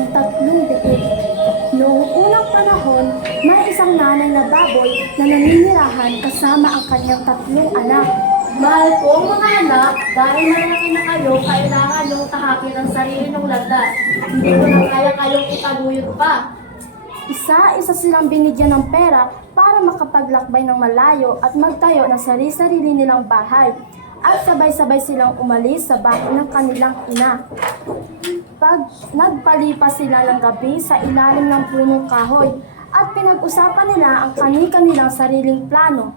ang tatlong biik. Noong unang panahon, may isang nanay na baboy na naninirahan kasama ang kanyang tatlong anak. Mahal ko mga anak, dahil malaki na kayo, kailangan niyong tahakin ang sarili ng landas. Hindi ko na kaya kayong itaguyod pa. Isa-isa silang binigyan ng pera para makapaglakbay ng malayo at magtayo ng sarili-sarili nilang bahay. At sabay-sabay silang umalis sa bahay ng kanilang ina. Pag nagpalipas sila ng gabi sa ilalim ng punong kahoy at pinag-usapan nila ang kani-kanilang sariling plano.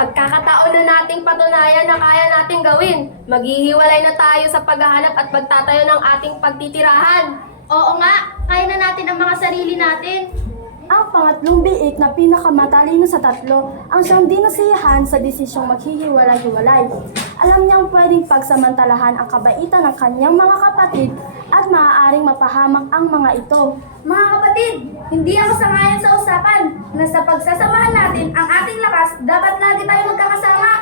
Pagkakataon na nating patunayan na kaya nating gawin. Maghihiwalay na tayo sa paghahanap at pagtatayo ng ating pagtitirahan. Oo nga, kaya na natin ang mga sarili natin. Ang pangatlong biik na pinakamatalino sa tatlo ang siyang dinasiyahan sa desisyong maghihiwalay-hiwalay. Alam niyang pwedeng pagsamantalahan ang kabaitan ng kanyang mga kapatid at maaaring mapahamak ang mga ito. Mga kapatid, hindi ako sangayon sa usapan na sa pagsasamahan natin ang ating lakas, dapat lagi tayo magkakasama.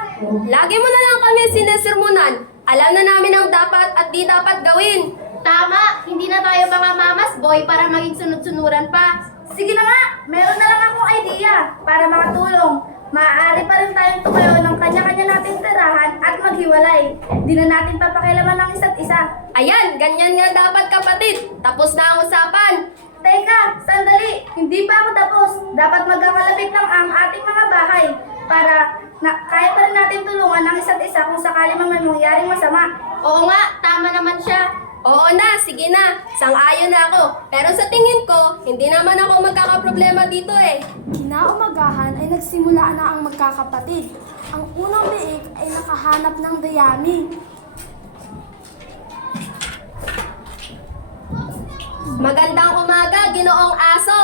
Lagi mo na lang kami sinesirmonan. Alam na namin ang dapat at di dapat gawin. Tama, hindi na tayo mga mamas boy para maging sunod-sunuran pa. Sige na nga, meron na lang akong idea para makatulong. Maaari pa rin tayong tumayo ng kanya-kanya nating tirahan at maghiwalay. Di na natin papakilaman ng isa't isa. Ayan, ganyan nga dapat kapatid. Tapos na ang usapan. Teka, sandali, hindi pa ako tapos. Dapat magkakalapit lang ang ating mga bahay para kaya pa rin natin tulungan ang isa't isa kung sakali man may mangyaring masama. Oo nga, tama naman siya. Oo na, sige na. Sang-ayon na ako. Pero sa tingin ko, hindi naman ako magkakaproblema dito eh. Kinaumagahan ay nagsimula na ang magkakapatid. Ang unang biik ay nakahanap ng dayami. Magandang umaga, Ginoong Aso.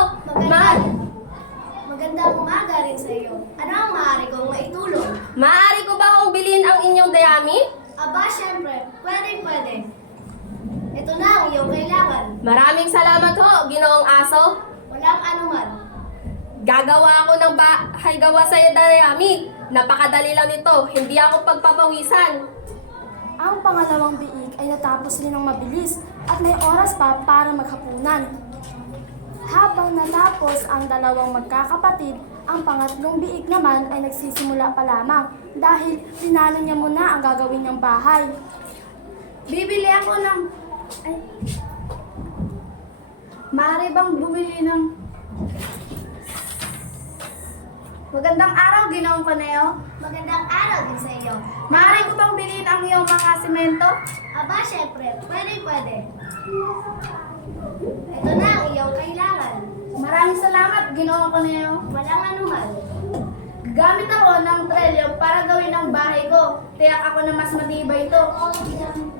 Magandang umaga rin sa iyo. Ano ang maaari kong maitulong? Maaari ko ba akong bilhin ang inyong dayami? Aba, syempre. Pwede. Ito na ang iyong kailangan. Maraming salamat ho, Ginoong Aso. Walang anuman. Gagawa ako ng bahay gawa sa dayami. Napakadali lang nito, hindi ako pagpapawisan. Ang pangalawang biik ay natapos rin ng mabilis at may oras pa para maghapunan. Habang natapos ang dalawang magkakapatid, ang pangatlong biik naman ay nagsisimula pa lamang dahil pinano niya muna ang gagawin niyang bahay. Bibili ako ng... Maaari bang bumili ng... Magandang araw, Ginoong Paneo. Magandang araw din sa iyo. Maaari ko bang bilhin ang iyong mga semento? Aba, syempre. Pwede. Ito na ang iyong kailangan. Maraming salamat, Ginoong Paneo. Walang anuman. Gamit ako ng trelyo para gawin ang bahay ko. Tiyak ako na mas matibay ito.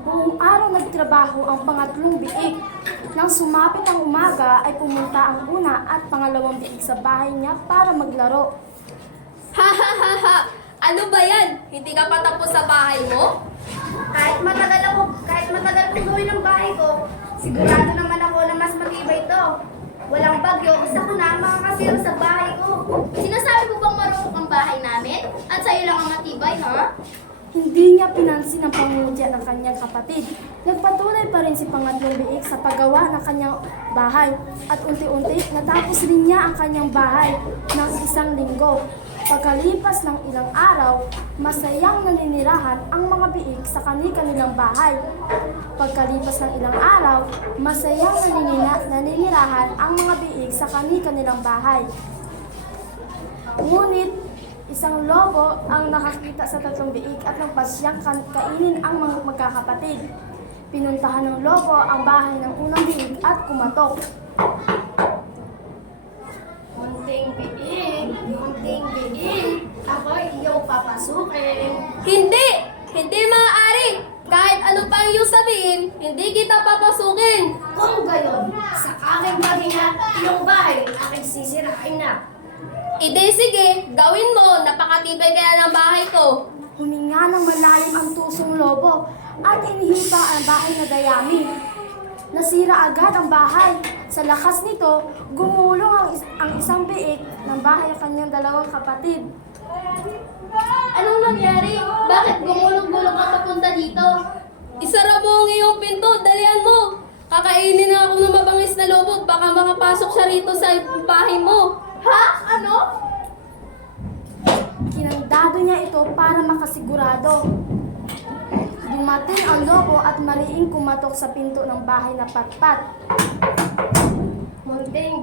Buong araw nagtrabaho ang pangatlong biik. Nang sumapit ang umaga ay pumunta ang una at pangalawang biik sa bahay niya para maglaro. Ha ha ha ha! Ano ba yan? Hindi ka pa tapos sa bahay mo? Kahit matagal kong gawin ang bahay ko, sigurado naman ako na mas matibay ito. Walang bagyo, isa ko na ang mga kasiro sa bahay ko. Sinasabi ko bang marupok ang bahay namin? At sa'yo lang ang matibay, ha? Hindi niya pinansin ang pangungutya ng kanyang kapatid. Nagpatuloy pa rin si pangatlong biik sa paggawa ng kanyang bahay at unti-unti natapos din niya ang kanyang bahay ng isang linggo. Pagkalipas ng ilang araw, masayang naninirahan ang mga biik sa kanilang bahay. Pagkalipas ng ilang araw, masayang naninirahan ang mga biik sa kanilang bahay. Ngunit, isang lobo ang nakakita sa tatlong biik at nagpasyang kainin ang mga magkakapatid. Pinuntahan ng lobo ang bahay ng unang biik at kumatok. Munting biig, ako'y iyong papasukin. Hindi! Hindi maaari! Kahit ano pa ang iyong sabihin, hindi kita papasukin! Kung gayon, sa aking paghinga, iyong bahay aking sisirain na. Ide sige, gawin mo, napakatibay kaya ng bahay ko. Huminga ng malalim ang tusong lobo at inihipa ang bahay na dayami. Nasira agad ang bahay. Sa lakas nito, gumulong ang isang biik ng bahay ng kanyang dalawang kapatid. Anong nangyari? Bakit gumulong-gulong ka papunta dito? Isara mo ang iyong pinto, dalian mo! baka makapasok siya rito sa bahay mo. Ha? Ano? Kinandado niya ito para makasigurado. Dumating ang lobo at mariing kumatok sa pinto ng bahay na patpat. Munting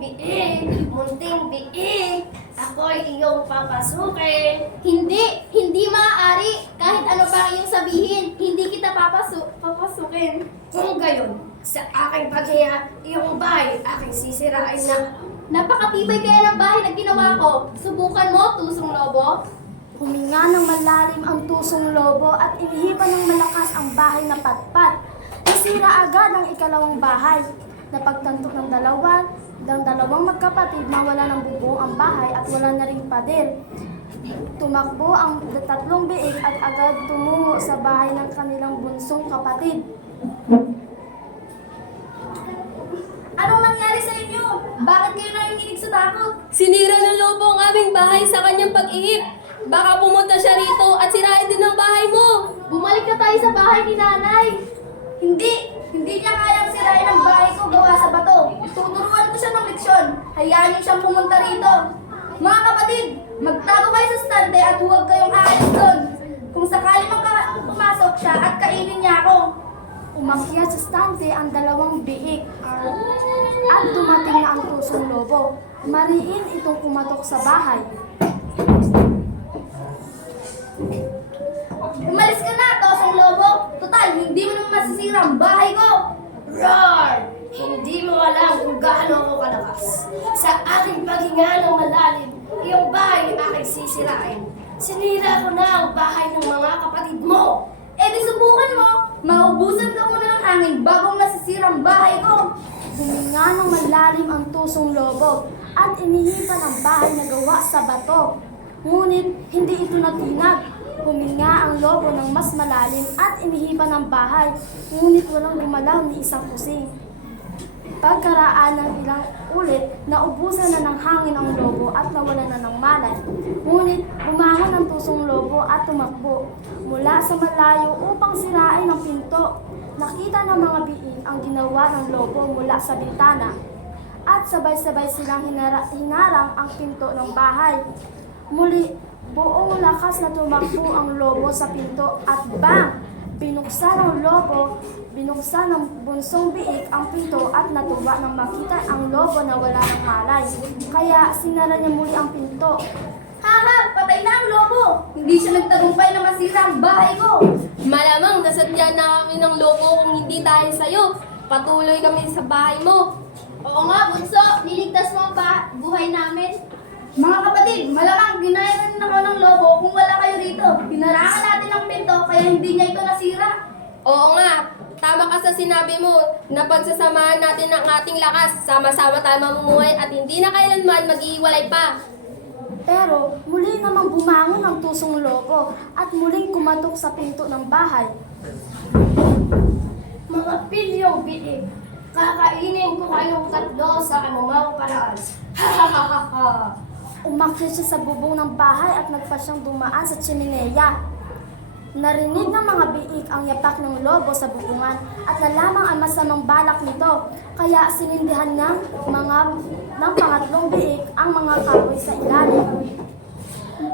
biig, ako'y iyong papasukin. Hindi maaari. Kahit ano pa ang iyong sabihin, hindi kita papasukin. Kung gayon, sa aking paghiya, iyong bahay aking sisirain na. Napakatibay kaya ng bahay na ginawa ko. Subukan mo, tusong lobo. Huminga ng malalim ang tusong lobo at inihipan ng malakas ang bahay na patpat. Nasira agad ang ikalawang bahay. Napagtantok ng dalawang magkapatid na wala ng bubong ang bahay at wala na ring pader. Tumakbo ang tatlong biik at agad tumungo sa bahay ng kanilang bunsong kapatid. Anong nangyari sa inyo? Bakit kayo nanginginig sa takot? Sinira ng lobo ang aming bahay sa kanyang pag-ihip. Baka pumunta siya rito at sirain din ang bahay mo. Bumalik na tayo sa bahay ni nanay. Hindi niya kayang sirain ang bahay ko gawa sa bato. Tuturuan ko siya ng leksyon. Hayaan niyo siyang pumunta rito. Mga kapatid, magtago kayo sa stante at huwag kayong aalis doon. Kung sakali pumasok siya at kainin niya ako. Umakyat sa stante ang dalawang biik at dumating na ang tusong lobo. Mariin itong kumatok sa bahay. Umalis ka na, tosong lobo. Total, hindi mo naman masisira ang bahay ko. Roar! Hindi mo alam kung gaano ako kalakas. Sa aking paghinga ng malalim, iyong bahay aking sisirain. Sinira ko na ang bahay ng mga kapatid mo. Eh di subukan mo. Maubusan ka muna ng hangin bago masisira ang bahay ko. Huminga ng malalim ang tusong lobo at inihipan ang bahay na gawa sa bato. Ngunit hindi ito natinag. Huminga ang lobo ng mas malalim at inihipan ang bahay. Ngunit walang gumalaw ni isang kusing. Pagkaraan ng ilang ulit, naubusan na ng hangin ang lobo at nawala na ng malay. Ngunit bumangon ang tusong lobo at tumakbo mula sa malayo upang sirain ang pinto. Nakita ng mga biik ang ginawa ng lobo mula sa bintana at sabay-sabay silang hinarang ang pinto ng bahay. Muli, buong lakas na tumakbo ang lobo sa pinto at bang! Binuksan ng bunsong biik ang pinto at natuwa nang makita ang lobo na wala ng malay. Kaya sinara niya muli ang pinto. Haha, patay na ang lobo. Hindi siya nagtagumpay na masira ang bahay ko. Malamang nasadya na kami ng lobo kung hindi dahil sa'yo. Patuloy kami sa bahay mo. Oo nga, bunso. Niligtas mo ang buhay namin. Mga kapatid, malamang ginaya rin ako ng lobo kung wala kayo rito. Pinarangan natin ang pinto kaya hindi niya ito nasira. Oo nga, tama ka sa sinabi mo na pagsasamahan natin ang ating lakas, sama-sama tayo mamumuhay at hindi na kailanman mag-iiwalay pa. Pero muli namang bumangon ang tusong lobo at muling kumatok sa pinto ng bahay. Mga pilyong biig, kakainin ko kayong tatlo sa anumang paraan. Ha ha ha ha ha! Umakyat siya sa bubong ng bahay at nagpa siyang dumaan sa tsineneya. Narinig ng mga biik ang yapak ng lobo sa bubungan at nalaman ang masamang balak nito. Kaya sinindihan ng pangatlong biik ang mga kahoy sa ilalim.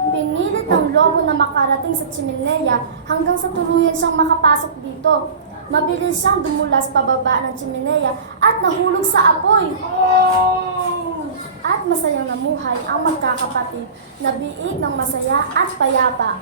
Pinilit ng lobo na makarating sa tsineneya hanggang sa tuluyan siyang makapasok dito. Mabilis siyang dumulas pababa ng tsineneya at nahulog sa apoy. At masayang namuhay ang magkakapatid na biik ng masaya at payapa.